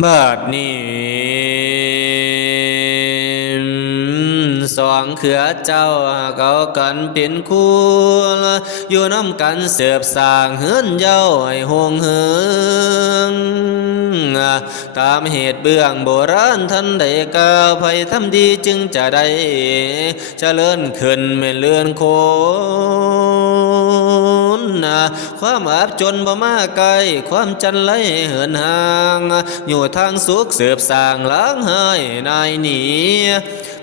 บัดนี้สองเขือเจ้าเขากันเป็นคู่อยู่น้ำกันเสืบสร้างเฮือนเย้าให้หงเฮืองตามเหตุเบื้องโบราณท่านได้กล่าวไผทำดีจึงจะได้เจริญขึ้นไม่เลื่อนโคนความอับจนบ่มาไกลความจันไรเหินห่างอยู่ทางสุขเสืบสร้างล้างหายนายหนี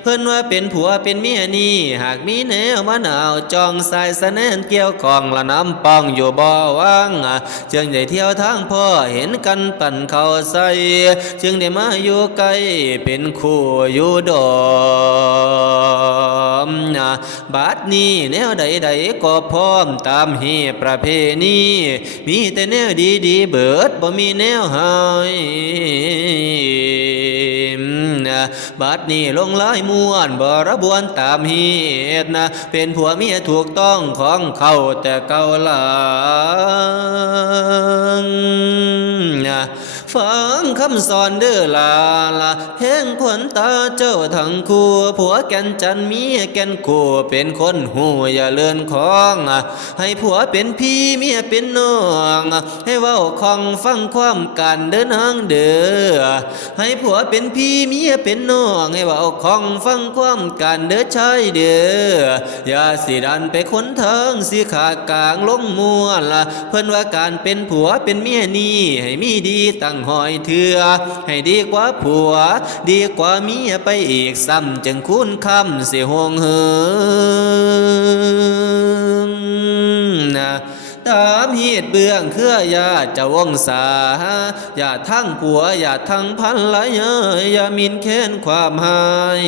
เพิ่นว่าเป็นผัวเป็นเมียนี่หากมีแนวมะนาวจองสายสะแนนเกี่ยวของละน้ำปองอยู่บ่ว่างจึงได้เที่ยวทางพ่อเห็นกันปั่นเข้าใส่จึงได้มาอยู่ใกล้เป็นคู่อยู่ดอมบัดนี้แนวใดๆก็พร้อมตามเหตุประเพณีมีแต่แนวดีๆเบิดบ่มีแนวหายบัดนี้ลงลายม่วนบรบวนตามเหตุเป็นผัวเมียถูกต้องของเขาแต่เก่าหลังฟังคำสอนเด้อลาแห่งขวัญตาเจ้าทั้งคู่ผัวแก่นจันเมียแก่นคู่เป็นคนหูอย่าเลื่อนของให้ผัวเป็นพี่เมียเป็นน้องให้เว้าของฟังความกันเดินทางเด้อให้ผัวเป็นพี่เมียเป็นน้องให้เว้าของฟังความกันเด้อชายเด้ออย่าสิดันไปคนทางสิขากลางลงมัวเพิ่นว่าการเป็นผัวเป็นเมียนี่ให้มีดีตั้งหอยเถื่อให้ดีกว่าผัวดีกว่าเมียไปอีกซ้ำจึงคุ้นคำสิห่วงเหิงตามเหตุเบื้องเครือญาติจะวงศาอย่าทั้งผัวอย่าทั้งพันละอย่ามินเค้นความหาย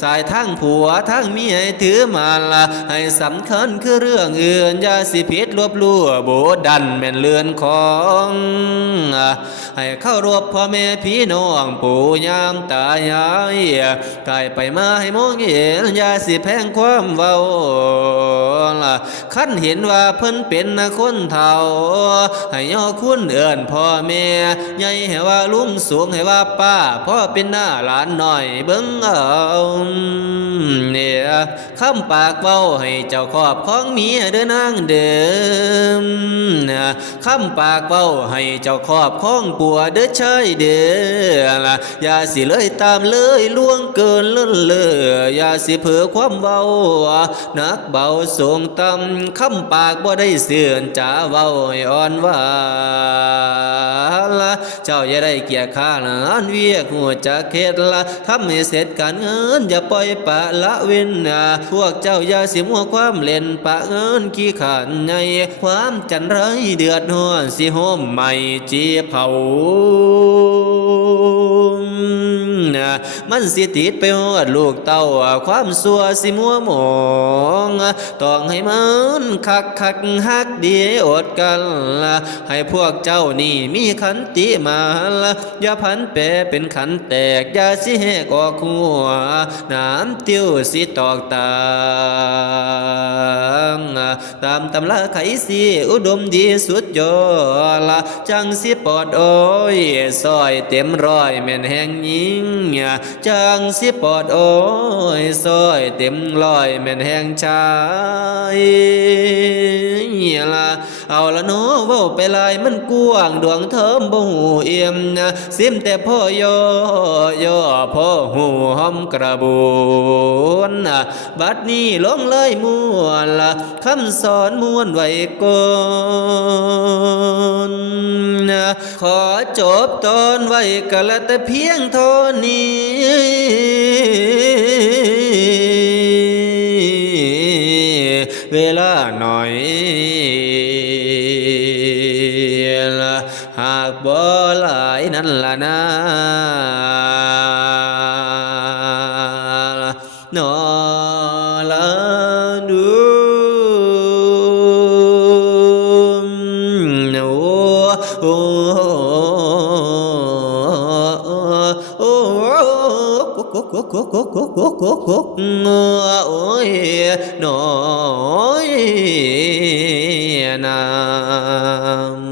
สายทั้งผัวทั้งเมียถือมาละให้สำคัญคือเรื่องอื่นอย่าสิผิดลบลู่โบดันแม่นเลือนของให้เข้ารวบพ่อแม่พี่น้องปู่ยามตายายกายไปมาให้มองเห็นอย่าสิแพงความเว้าขั้นเห็นว่าเพิ่นเป็นคนเฒ่าให้ย่อคุณเอิ้นพ่อแม่ใหญ่ให้ว่าลุงสูงให้ว่าป้าพ่อเป็นหน้าหลานหน่อยเบิ่งเอาเนี่ยคำปากเว้าให้เจ้าครอบของเมียเด้อนางเดิมคำปากเว้าให้เจ้าครอบของปัวเด้อชายเด้ออย่าสิเลยตามเลยล่วงเกินเลินเล่ออย่าสิเผลอความเว้านักเบาสูงต่ำคำปากบ่ได้เสื่อนจะเว้าอ่อนหวานเจ้าอย่าได้เกียจข้านอันเวียกหัวจะเข็ดทำให้เสร็จการเงินอย่าปล่อยปะละเว้นพวกเจ้าอย่าสิมัวความเล่นปะเงินขี้ขันในความจันไรเดือดร้อนสิโฮมใหม่จีเผามันสิติดไปหอดลูกเต้าความสัวสิมัวหมองต้องให้มันคักฮักดีอดกันให้พวกเจ้านี่มีขันติมาอย่าพันแปรเป็นขันแตกอย่าสิแหกออกหัวน้ำติ้วสิตอกตางตามตำราไขสีอุดมดีสุดยอดจังสิปอดโอ้ยซอยเต็มร้อยแม่นแห่งยิงจังสิปอดโอ้ยซอยเต็มร้อยแม่นแห่งชายเอาละโน้เว้าไปลายมันกว้างดวงเทิมบ่หูเอี่ยมซิมแต่พ่อย่อพ่อหูหอมกระบุนบัดนี้ลงเลยม่วนคำสอนม่วนไว้ก่อนขอจบตอนไว้กะละแต่เพียงเท่านี้เวลาหน่อยหากบ่หลายนั่นล่ะนะนอละดูโอ้โอ้โอ้ยน้อยนาม